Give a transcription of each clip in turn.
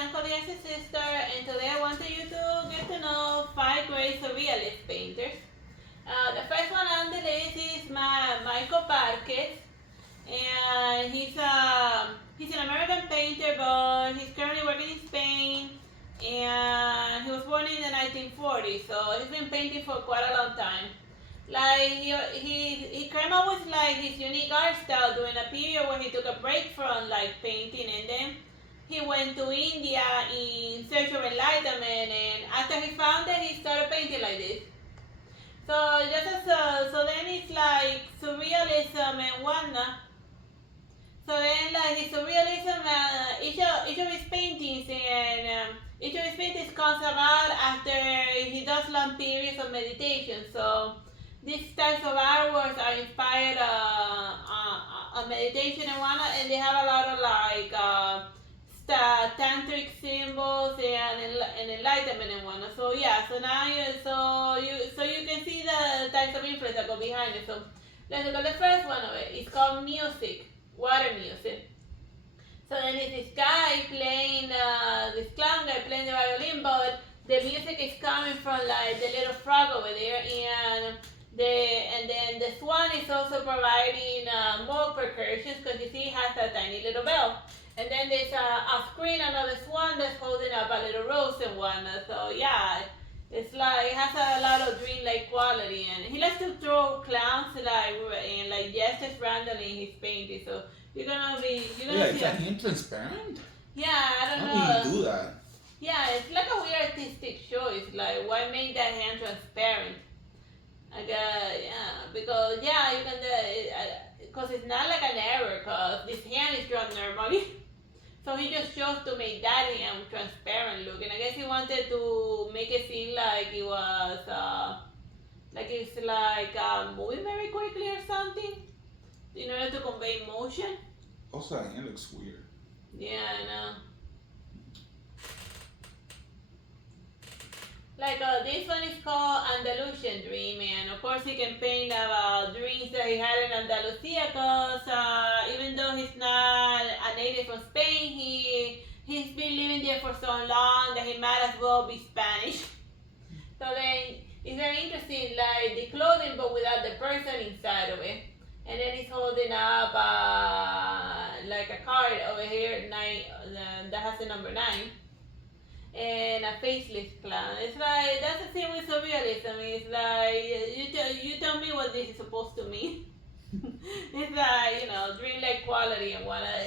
I'm called the Artsy Sister, and today I wanted you to get to know 5 great surrealist painters. The first one on the list is Micheal Parkes, and he's an American painter, but he's currently working in Spain, and he was born in the 1940s, so he's been painting for quite a long time. Like he came up with like his unique art style during a period where he took a break from like painting, and then he went to India in search of enlightenment, and after he found it, he started painting like this. So just as so then it's like surrealism and whatnot. So then like his surrealism, each of his paintings and each of his paintings comes about after he does long periods of meditation. So these types of artworks are inspired on meditation and whatnot, and they have a lot of like tantric symbols and enlightenment and whatnot. So yeah, so now you can see the types of influence that go behind it. So let's look at the first one of it. It's called music, water music. So then it's this guy playing, this clown guy playing the violin, but the music is coming from like the little frog over there, and then the swan is also providing more percussions because you see it has a tiny little bell. And then there's a screen, another swan that's holding up a little rose and whatnot. So yeah, it's like it has a lot of dreamlike quality, and he likes to throw clowns like gestures randomly in his painting. So you're gonna Yeah, see. can he transparent? Yeah, I don't know. How do you do that? Yeah, it's like a weird artistic choice. Like, why make that hand transparent? Like, yeah, because yeah, you can because it's not like an error. Because this hand is drawn normally, so he just chose to make that hand transparent look. And I guess he wanted to make it seem like it was like it's like moving very quickly or something in order to convey motion. Also, that hand looks weird. Yeah, I know. Like this one is called Andalusian Dream, and of course he can paint about dreams that he had in Andalusia, because even though he's not a native from Spain, he's been living there for so long that he might as well be Spanish. So then it's very interesting, like the clothing but without the person inside of it. And then he's holding up like a card over here, that has the number 9. And a faceless clown. It's like, that's the thing with surrealism. It's like, you tell me what this is supposed to mean. It's like, dreamlike quality and whatnot.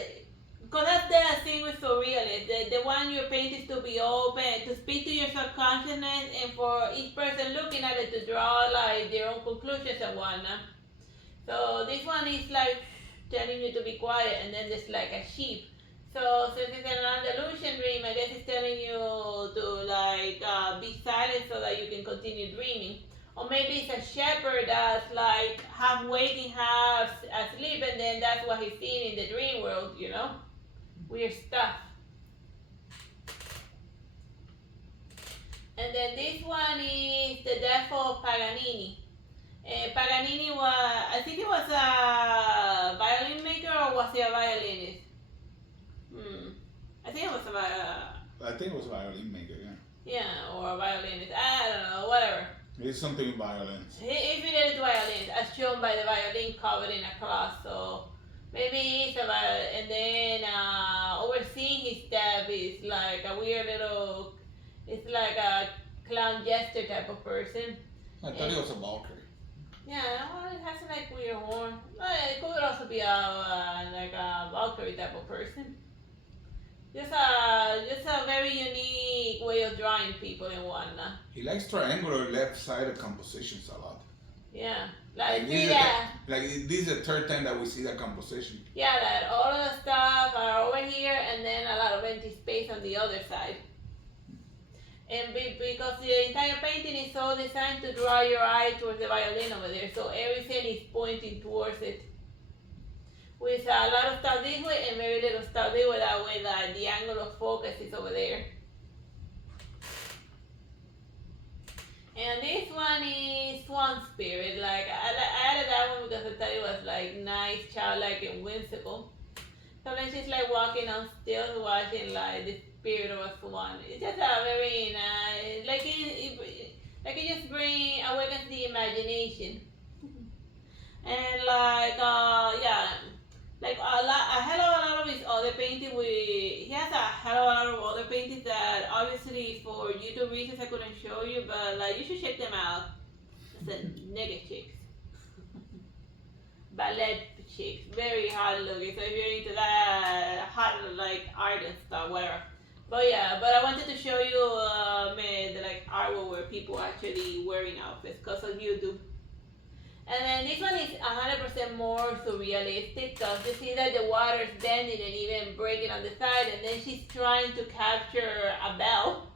Because that's the thing with surrealists. The one you paint is to be open, to speak to your subconsciousness, and for each person looking at it to draw like their own conclusions and whatnot. So this one is like telling you to be quiet, and then there's like a sheep. So since it's an Andalusian dream, I guess it's telling you to like be silent so that you can continue dreaming. Or maybe it's a shepherd that's like half waking, half asleep, and then that's what he's seeing in the dream world, Weird stuff. And then this one is the Death of Paganini. Paganini I think he was a violin maker, or was he a violinist? I think it was I think it was violin maker, yeah. Yeah, or a violinist. I don't know, whatever. It's something in violins. He's related to violins, as shown by the violin covered in a cloth. So maybe he's a violin. And then overseeing his death is like a weird little, it's like a clown jester type of person. I thought it was a Valkyrie. Yeah, well, it has like weird horn. It could also be like a Valkyrie type of person. Just a very unique way of drawing people and whatnot. He likes triangular left-sided compositions a lot. Yeah, Like this is the third time that we see that composition. Yeah, that all of the stuff are over here, and then a lot of empty space on the other side. And because the entire painting is so designed to draw your eye towards the violin over there, so everything is pointing towards it. With a lot of stuff this way and very little stuff this way, that way the angle of focus is over there. And this one is Swan Spirit. Like I added that one because I thought it was like nice, childlike, and whimsical. So then she's like walking on stilts, watching like this period was one. It's just a very like it just awakens the imagination. And yeah, like a hell of a lot of his other paintings. He has a hell of a lot of other paintings that obviously for YouTube reasons I couldn't show you, but like you should check them out. It's a nigga chicks, ballet chicks, very hot looking. So if you're into that hot like art and stuff, whatever. But yeah, but I wanted to show you the like artwork where people actually wearing outfits because of YouTube. And then this one is 100% more surrealistic because you see that the water is bending and even breaking on the side, and then she's trying to capture a bell,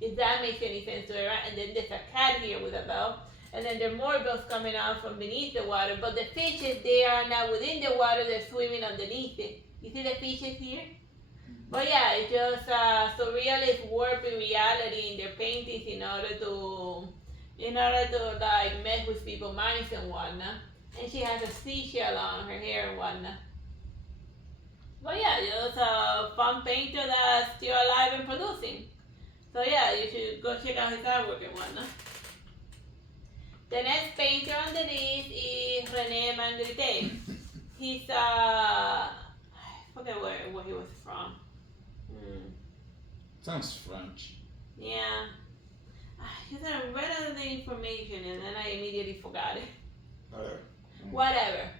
if that makes any sense to her. And then there's a cat here with a bell, and then there are more bells coming out from beneath the water. But the fishes, they are not within the water; they're swimming underneath it. You see the fishes here? But yeah, it's just surrealists warping reality in their paintings in order to like mess with people's minds and whatnot. And she has a seashell on her hair and whatnot. But yeah, just a fun painter that's still alive and producing. So yeah, you should go check out his artwork and whatnot. The next painter on the list is René Magritte. He's I forget where he was from. Sounds French. Yeah. He said I read all the information and then I immediately forgot it. Whatever.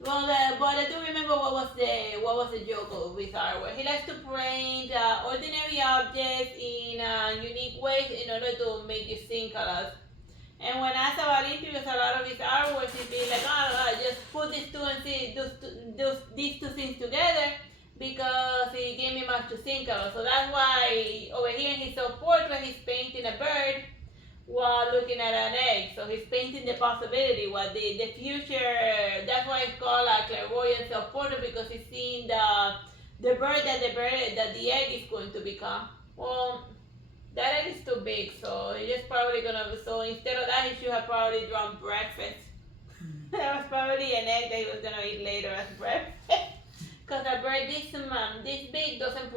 Well, but I do remember what was the joke of his artwork. He likes to paint ordinary objects in unique ways in order to make you think a lot. And when asked about interviews, a lot of his artwork, he'd be like, "Oh, just put these two things together." Because he gave me much to think of. So that's why over here in his self-portrait, he's painting a bird while looking at an egg. So he's painting the possibility, what the future. That's why it's called a clairvoyant self-portrait, because he's seeing the bird that the egg is going to become. Well, that egg is too big, so he's just probably gonna. So instead of that, he should have probably drawn breakfast. That was probably an egg that he was gonna eat later as breakfast. Because a bird this big doesn't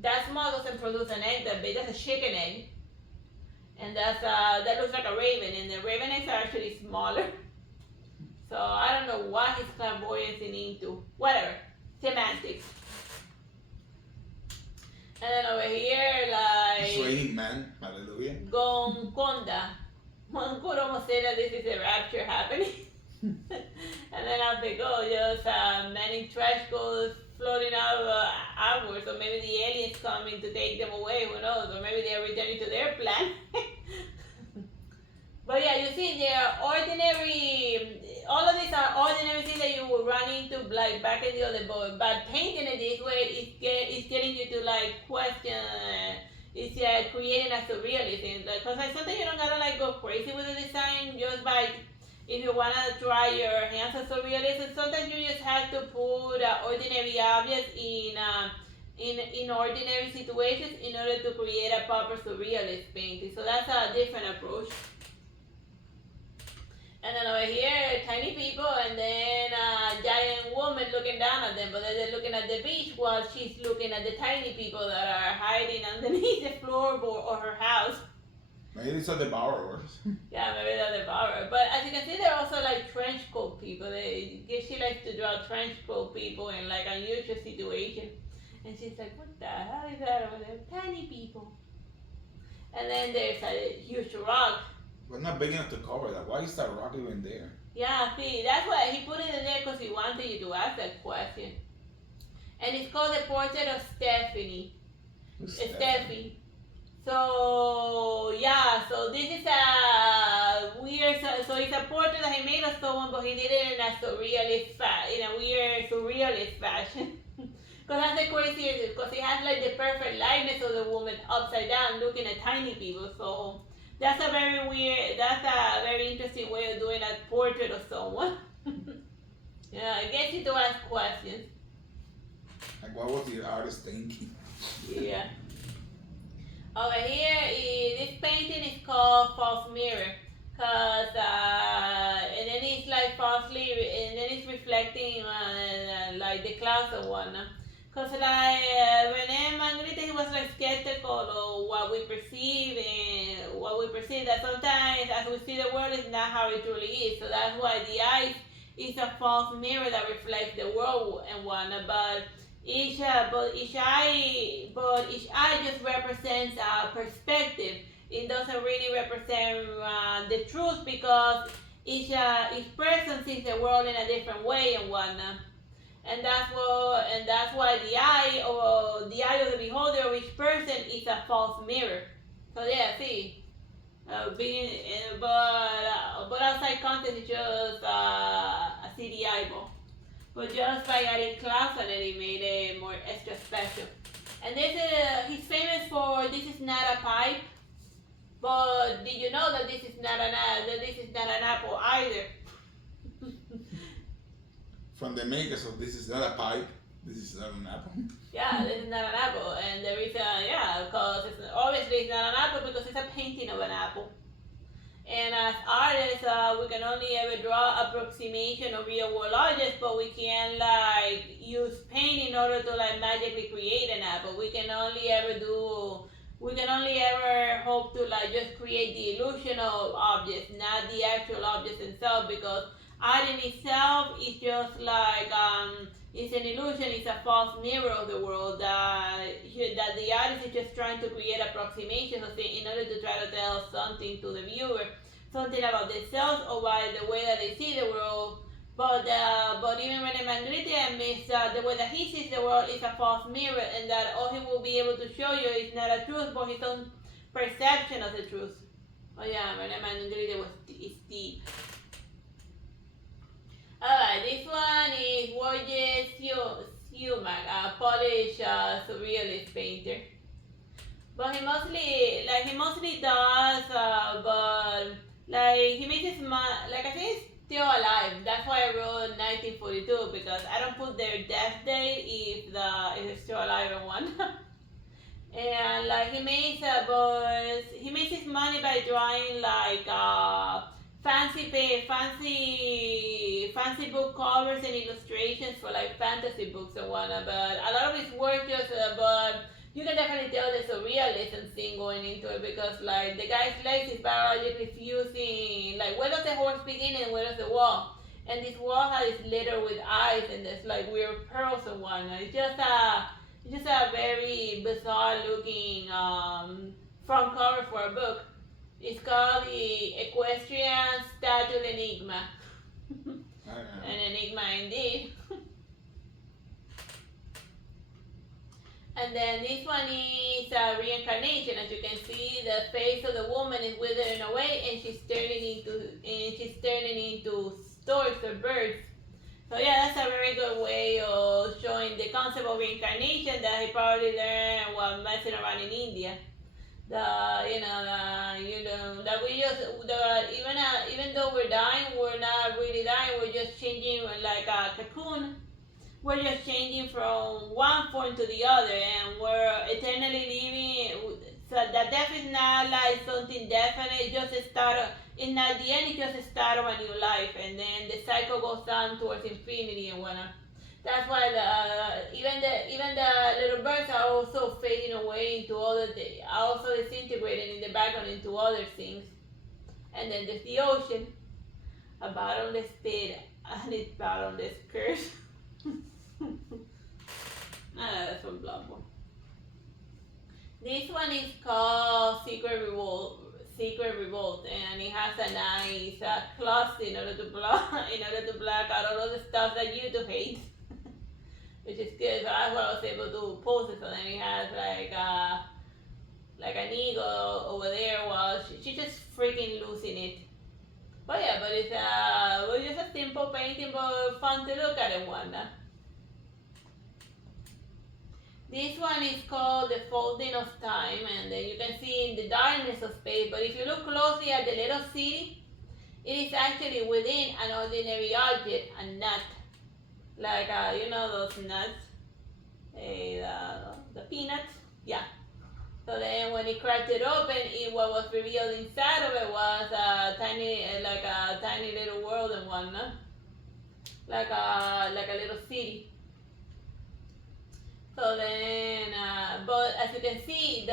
that small doesn't produce an egg that big. That's a chicken egg, and that looks like a raven, and the raven eggs are actually smaller. So I don't know what his clairvoyance is into. Whatever, semantics. And then over here, like Swaying man, hallelujah. Gonconda. One could almost say that this is a rapture happening. And then I think, oh, just many trash goes floating out outwards, or maybe the aliens coming to take them away, who knows, or maybe they're returning to their planet. But yeah, you see, they are ordinary, all of these are ordinary things that you would run into like back in the other book, but painting it this way is getting you to like question, it's creating a surrealism, because like, sometimes you don't gotta like go crazy with the design just by. If you want to try your hands at surrealism, sometimes you just have to put ordinary objects in ordinary situations in order to create a proper surrealist painting. So that's a different approach. And then over here, tiny people, and then a giant woman looking down at them, but then they're looking at the beach while she's looking at the tiny people that are hiding underneath the floorboard of her house. Maybe these are the borrowers. Yeah, maybe they're the borrower. But as you can see, they're also like trench coat people. She likes to draw trench coat people in like unusual situations. And she's like, what the hell is that over there? Tiny people. And then there's a huge rock. But not big enough to cover that. Why is that rock even there? Yeah, see, that's why he put it in there, because he wanted you to ask that question. And it's called the portrait of Stephanie. Steffi. So yeah, so this is a weird. So it's a portrait that he made of someone, but he did it in a weird surrealist fashion. Because that's the craziest, because he has like the perfect likeness of the woman upside down, looking at tiny people. So that's a very interesting way of doing a portrait of someone. Yeah, it gets you to ask questions. Like, what was the artist thinking? Yeah. Over here, this painting is called False Mirror, cause and then it's like falsely, and then it's reflecting like the clouds and whatnot. Cause Rene Magritte, he was like skeptical of what we perceive and what we perceive, that sometimes as we see the world is not how it truly is. So that's why the eye is a false mirror that reflects the world and whatnot. But each eye just represents a perspective. It doesn't really represent the truth, because each person sees the world in a different way and whatnot. And that's why the eye of the beholder of each person is a false mirror. So yeah, see, but outside context it's just a CD eyeball. But just by adding clouds on it, it made it more extra special. And he's famous for "This is not a pipe." But did you know that this is not an apple either? From the makers of "This is not a pipe, this is not an apple." Yeah, this is not an apple, and the reason, because obviously it's not an apple because it's a painting of an apple. And as artists, we can only ever draw approximation of real world objects, but we can't like use paint in order to like magically create an apple. We can only ever hope to like just create the illusion of objects, not the actual objects themselves, because art in itself is just like it's an illusion, it's a false mirror of the world that the artist is just trying to create approximations of things in order to try to tell something to the viewer, something about themselves or by the way that they see the world. But even Rene Magritte admits that the way that he sees the world is a false mirror, and that all he will be able to show you is not a truth, but his own perception of the truth. Oh yeah, Rene Magritte is deep. Alright, this one is Wojciech Siumak, a Polish surrealist painter. But he mostly does, but like he makes his like I think he's still alive. That's why I wrote 1942, because I don't put their death date if it's still alive or one. And like he makes his money by drawing like fancy book covers and illustrations for like fantasy books and whatnot. But a lot of his work just but you can definitely tell there's a realism thing going into it, because like the guy's legs is biologically fusing, like where does the horse begin and where does the wall? And this wall is littered with eyes and there's like weird pearls and whatnot. It's just a very bizarre looking front cover for a book. It's called the Equestrian Statue Enigma. An enigma indeed. And then this one is reincarnation. As you can see, the face of the woman is withering away, and she's turning into storks or birds. So yeah, that's a very good way of showing the concept of reincarnation that he probably learned while messing around in India. Even though we're dying, we're not really dying. We're just changing like a cocoon. We're just changing from one form to the other, and we're eternally living. So that death is not like something definite. It's just a start. In at the end, it's just a start of a new life, and then the cycle goes on towards infinity and whatnot. That's why even the little birds are also fading away into other things, are also disintegrating in the background into other things. And then there's the ocean, a bottomless pit, and its bottomless curse. That's from Bloodborne. This one is called Secret Revolt, and it has a nice cloth in order to block out all of the stuff that you do hate. Which is good, so that's what I was able to post it. So then it has like an eagle over there while she's just freaking losing it. But yeah, it's just a simple painting, but fun to look at and whatnot. This one is called The Folding of Time, and then you can see in the darkness of space. But if you look closely at the little city, it is actually within an ordinary object, a nut. Like, those nuts, the peanuts, yeah. So then when he cracked it open, what was revealed inside of it was a tiny little world and whatnot. Like a little city. So then, but as you can see,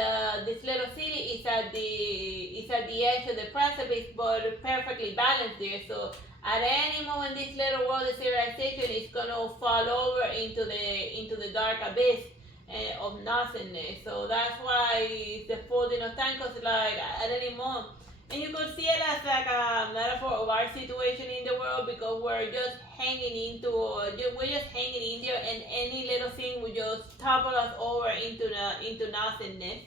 this little city is at the edge of the precipice, but perfectly balanced there. So at any moment, this little world of civilization is gonna fall over into the dark abyss of nothingness. So that's why the folding of time, cause like at any moment. And you could see it as like a metaphor of our situation in the world because we're just we're just hanging in there, and any little thing will just topple us over into nothingness.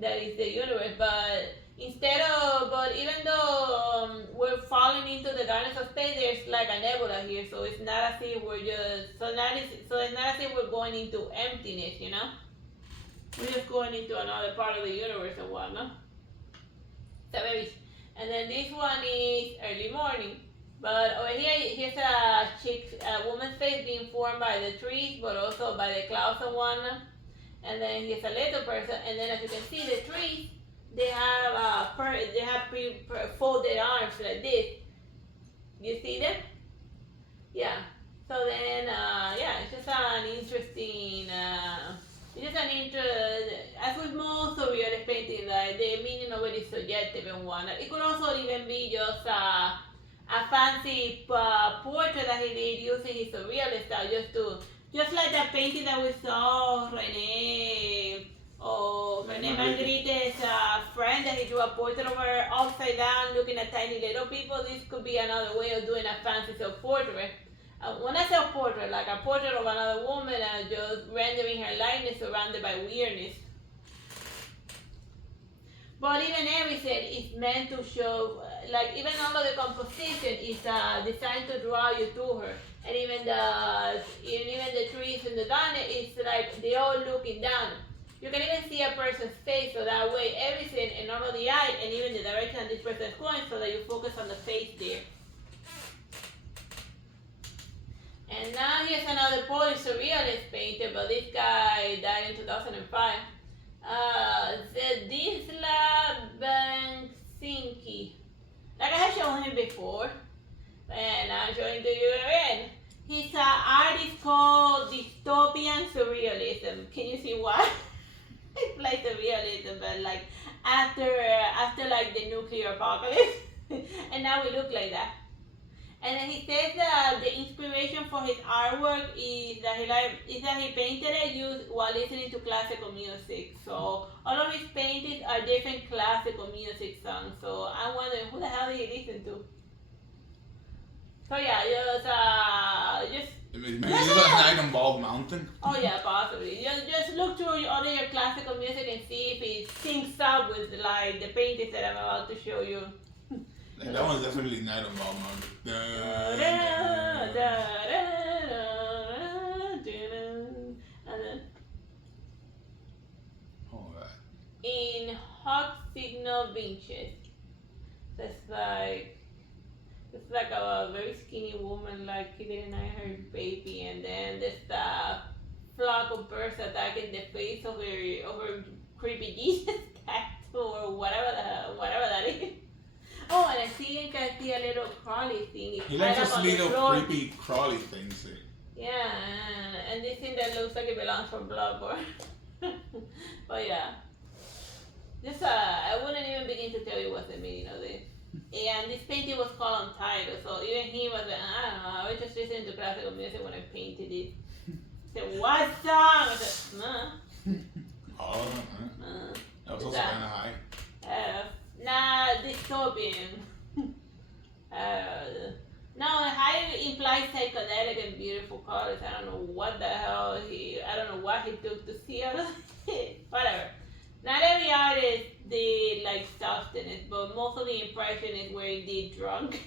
That is the universe. But even though we're falling into the darkness of space, there's like a nebula here, so it's not as if we're just so it's not as if we're going into emptiness, you know. We're just going into another part of the universe and whatnot. And then this one is early morning. But over here, here's a woman's face being formed by the trees, but also by the clouds and whatnot. And then here's a little person, and then as you can see, the trees, they have folded arms like this. You see them? Yeah. So then, it's just an interesting. As with most surrealist painting, like the meaning of it is subjective and whatnot. It could also even be just a fancy portrait that he did using his surrealist style, just like that painting that we saw René Magritte's friend that he drew a portrait of her upside down looking at tiny little people. This could be another way of doing a fancy self-portrait. When I say a portrait, like a portrait of another woman, just rendering her likeness surrounded by weirdness. But even everything is meant to show, like even all of the composition is designed to draw you to her. And even the trees in the garden, it's like they all looking down. You can even see a person's face, so that way everything, and not only the eye, and even the direction this person is going, so that you focus on the face there. And now here's another Polish surrealist painter, but this guy died in 2005. Zdzisław Beksiński. Like I have shown him before, and I'm showing to you again. His art is called dystopian surrealism. Can you see why? It's like surrealism, but like after like the nuclear apocalypse, and now we look like that. And then he says that the inspiration for his artwork is that he painted it while listening to classical music. So all of his paintings are different classical music songs. So I'm wondering who the hell did he listen to? So yeah, just maybe Night on Bald Mountain. Oh yeah, possibly. Just look through all of your classical music and see if it syncs up with like the paintings that I'm about to show you. Like that one's definitely Night on Bald Mountain. In hot signal benches. That's like it's like a very skinny woman like keeping an eye on her baby, and then there's the flock of birds attacking the face of her creepy Jesus tattoo or whatever that is. Oh, and I can see a little crawly thing. He likes those little creepy crawly things there. Yeah, and this thing that looks like it belongs from Bloodborne. But yeah. Just I wouldn't even begin to tell you what's the meaning of this. And this painting was called Untitled, so even he was like, I don't know, I was just listening to classical music when I painted it. He said, what song? I said, nah. Oh, that was also kind of high. Nah, dystopian. No, high implies psychedelic and beautiful colors. I don't know what the hell he took to see all of it. Whatever. Not every artist did like substance, but most of the impressionists were indeed drunk.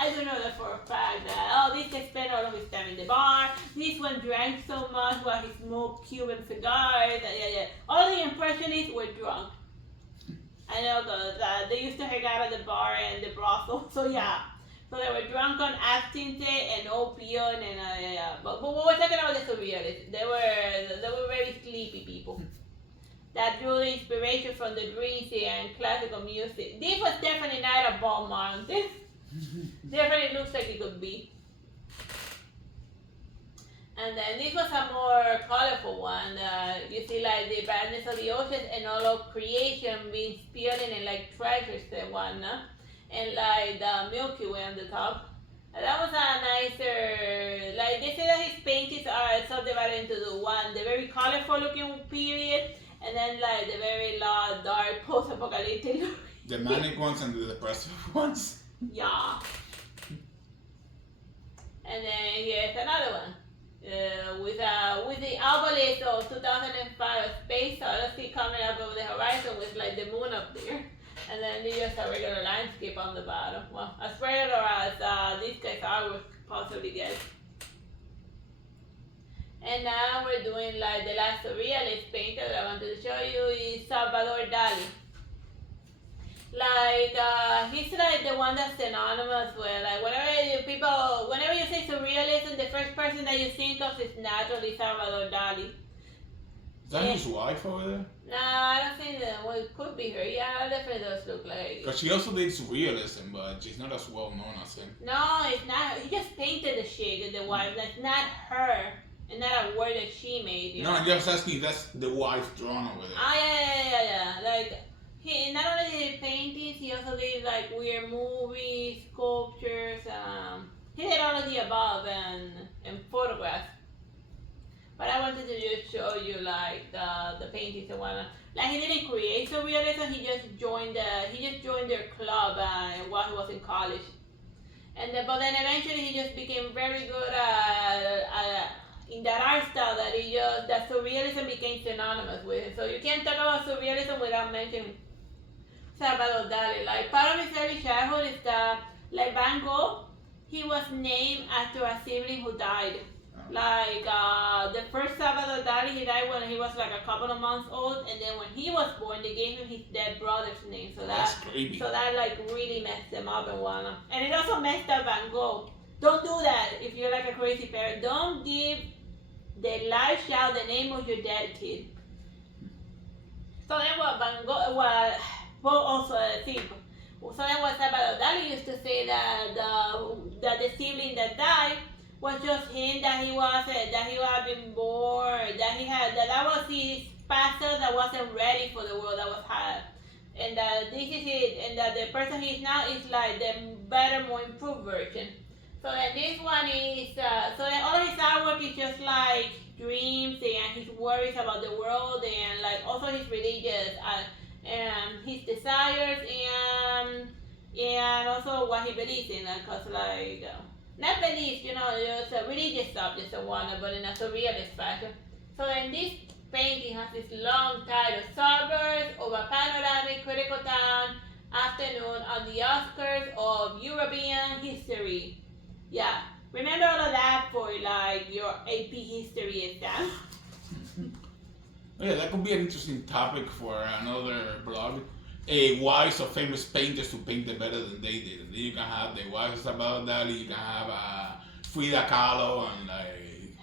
I don't know that for a fact that, this guy spent all of his time in the bar, this one drank so much while he smoked Cuban cigars, yeah. All the impressionists were drunk. I know because they used to hang out at the bar and the brothel, so yeah. So they were drunk on absinthe and opium and But we're talking about the surrealists. They were very sleepy people that drew the inspiration from the dreams and classical music. This was definitely not a Bald Mountain. Definitely looks like it could be. And then this was a more colorful one. You see like the brightness of the oceans and all of creation being spilled in like treasures and whatnot. And like the Milky Way on the top. And that was a nicer, like they say that his paintings are subdivided into the one, the very colorful looking period, and then like the very dark post-apocalyptic look. The manic ones and the depressive ones. Yeah. And then here's another one. With the obelisk of 2005 Space Odyssey coming up over the horizon with like the moon up there. And then just a regular landscape on the bottom. Well, as regular as these guys' artwork possibly get. And now we're doing like the last surrealist painter that I wanted to show you is Salvador Dali. Like he's like the one that's synonymous with like whenever you say surrealism, the first person that you think of is naturally Salvador Dali. Is that his wife over there? No, I don't think that. Well, it could be her. Yeah, it definitely does look like. Because she also did surrealism, but she's not as well known as him. No, it's not. He just painted the chick, the wife. That's not her. And not a word that she made. You know? I'm just asking if that's the wife drawn over there. Yeah. Like, he not only did paintings, he also did like weird movies, sculptures. He did all of the above and photographs. But I wanted to just show you like the paintings and whatnot. Like he didn't create surrealism. He just joined their club while he was in college. But then eventually he just became very good in that art style that surrealism became synonymous with it. So you can't talk about surrealism without mentioning Salvador Dali. Like part of his early childhood is that like Van Gogh, he was named after a sibling who died. Like the first Salvador Dali, he died when he was like a couple of months old, and then when he was born, they gave him his dead brother's name. So that's creepy. So that like really messed him up and whatnot. And it also messed up Van Gogh. Don't do that if you're like a crazy parent. Don't give the live child the name of your dead kid. So then what Van Gogh, also a tip. So then what Salvador Dali used to say that the sibling that died was just him, that he had been born, that was his past self that wasn't ready for the world that was hard. And that this is it, and that the person he is now is like the better, more improved version. So then this one is, so then all of his artwork is just like dreams and his worries about the world and like also his religious, and his desires and also what he believes in, cause like, not beliefs, just religious stuff, just one, but in a surrealist fashion. So then this painting has this long title, Suburbs of a Panoramic Critical Town Afternoon on the Oscars of European History. Yeah, remember all of that for like your AP history exam. Yeah, that could be an interesting topic for another blog. Wives of famous painters who painted better than they did. And then you can have the wives of Salvador Dali, you can have Frida Kahlo, and like.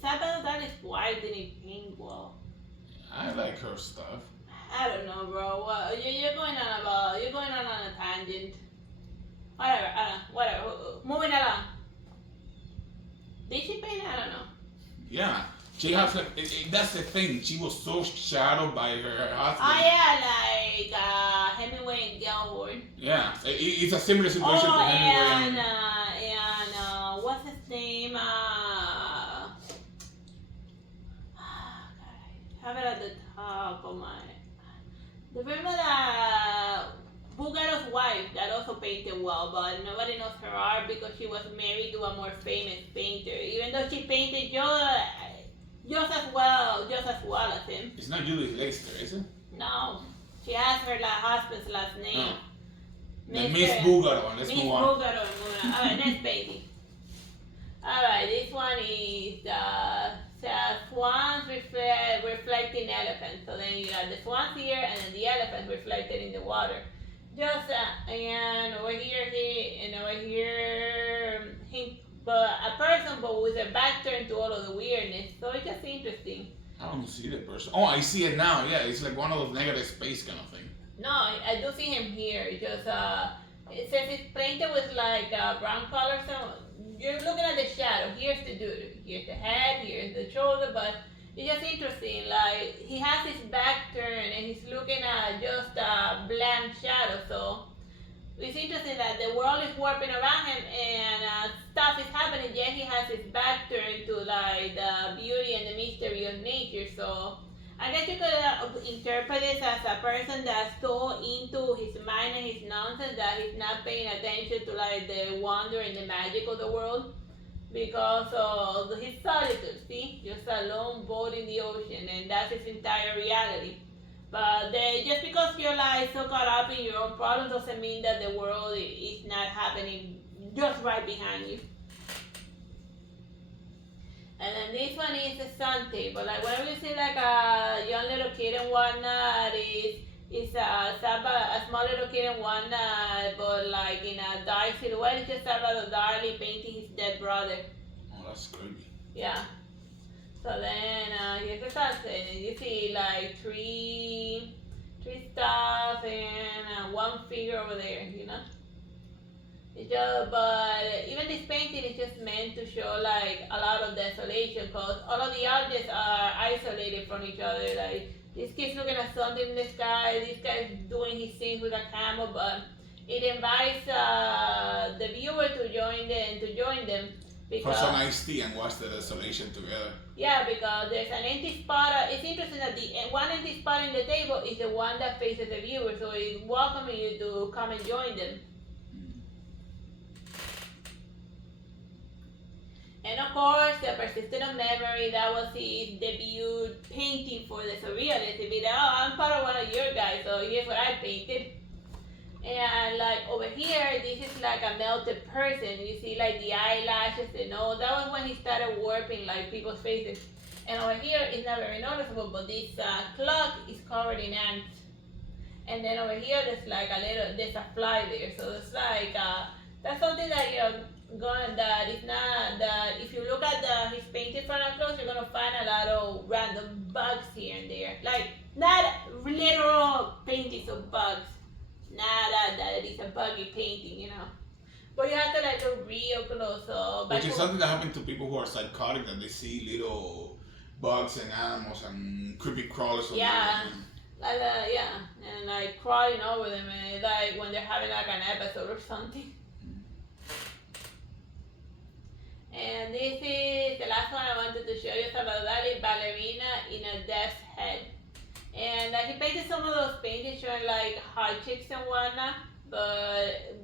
Salvador Dali's wife didn't paint well. I like her stuff. I don't know, bro. Well, you're going on a tangent. Whatever. Moving along. Did she paint? I don't know. Yeah. She has that's the thing. She was so shadowed by her husband. Oh yeah, like Hemingway and Gellhorn. Yeah, it's a similar situation to Hemingway and what's his name? God, I have it at the top of my. Remember that Bugaro's wife that also painted well, but nobody knows her art because she was married to a more famous painter. Even though she painted just as well as him. It's not Judith Leyster, is it? No. She has her husband's last name. Miss Bugaro. Let's move on. Alright, next painting. Alright, this one is swans reflecting elephants. So then you got the swans here and then the elephants reflected in the water. Just and over here, but a person, but with a back turned to all of the weirdness. So it's just interesting. I don't see the person. Oh, I see it now. Yeah, it's like one of those negative space kind of thing. No, I do see him here. It just it says it's painted with like brown color. So you're looking at the shadow. Here's the dude. Here's the head. Here's the shoulder. But it's just interesting. Like he has his back turned and he's looking at just a blank shadow. So it's interesting that the world is warping around him and stuff is happening. Yet he has his back turned to like the beauty and the mystery of nature. So I guess you could interpret this as a person that's so into his mind and his nonsense that he's not paying attention to like the wonder and the magic of the world because of his solitude. See, just a lone boat in the ocean, and that's his entire reality. But just because you're like so caught up in your own problems doesn't mean that the world is not happening just right behind you. And then this one is the sun table. Like whenever you see like a young little kid and whatnot, it's a small little kid and whatnot, but like in a dark silhouette, it's just Salvador Dali painting his dead brother. Oh, that's creepy. Yeah. So then here's the sunset, and you see like three stuff and one figure over there, you know. It's just, but even this painting is just meant to show like a lot of desolation because all of the objects are isolated from each other. Like this kid's looking at something in the sky, this guy's doing his things with a camera, but it invites the viewer to join them. For some iced tea and watch the desolation together. Yeah, because there's an empty spot. It's interesting that the one empty spot in the table is the one that faces the viewer, so it's welcoming you to come and join them. And of course, the persistent of memory, that was his debut painting for the surrealist. He'd be like, oh, I'm part of one of your guys, so here's what I painted. And like over here, this is like a melted person. You see like the eyelashes, the nose. That was when he started warping like people's faces. And over here, it's not very noticeable, but this clock is covered in ants. And then over here, there's a fly there. So it's like, that's something that if you look at his painting from up close, you're gonna find a lot of random bugs here and there. Like, not literal paintings of bugs. Not that it's a buggy painting, you know. But you have to like look real close. So, which is something that happens to people who are psychotic, that they see little bugs and animals and creepy crawlers. Yeah. And like crawling over them, and like when they're having like an episode or something. And this is the last one I wanted to show you, Salvador Dali, ballerina in a death's head. And he painted some of those paintings showing like hot chicks and whatnot, but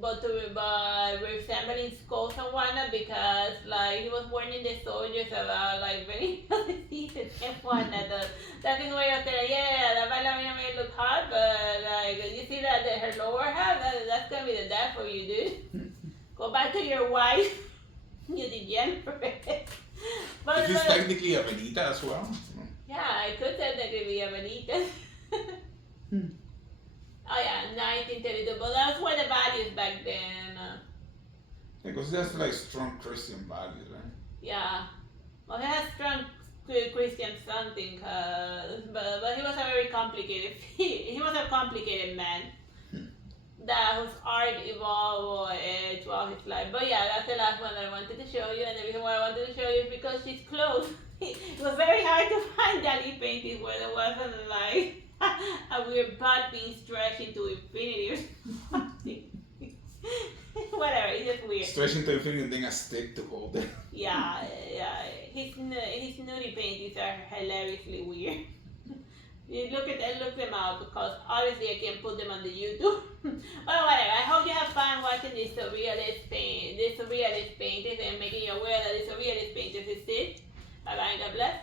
resembling skulls and whatnot, because like he was warning the soldiers about like venereal diseases and whatnot. That is why you're saying, yeah, that ballerina may look hot, but like you see that her lower half, that's gonna be the death for you, dude. Go back to your wife. You degenerate. But is this technically a Venita as well? Yeah, I could technically be a Benita. Oh yeah, 1932, but that's what the values back then. Because that's like strong Christian values, right? Yeah. Well, he has strong Christian something, but he was a very complicated, he was a complicated man. That whose art evolved throughout his life. But yeah, that's the last one that I wanted to show you, and the reason why I wanted to show you is because she's close. It was very hard to find Dali paintings where there wasn't like a weird butt being stretched into infinity or something. Whatever, it's just weird. Stretched into infinity and then a stick to hold it. Yeah. His nudie paintings are hilariously weird. You look them out, because obviously I can't put them on the YouTube. Well, whatever. I hope you have fun watching these surrealist paintings and making you aware that these surrealist paintings exist. Bye bye and God bless.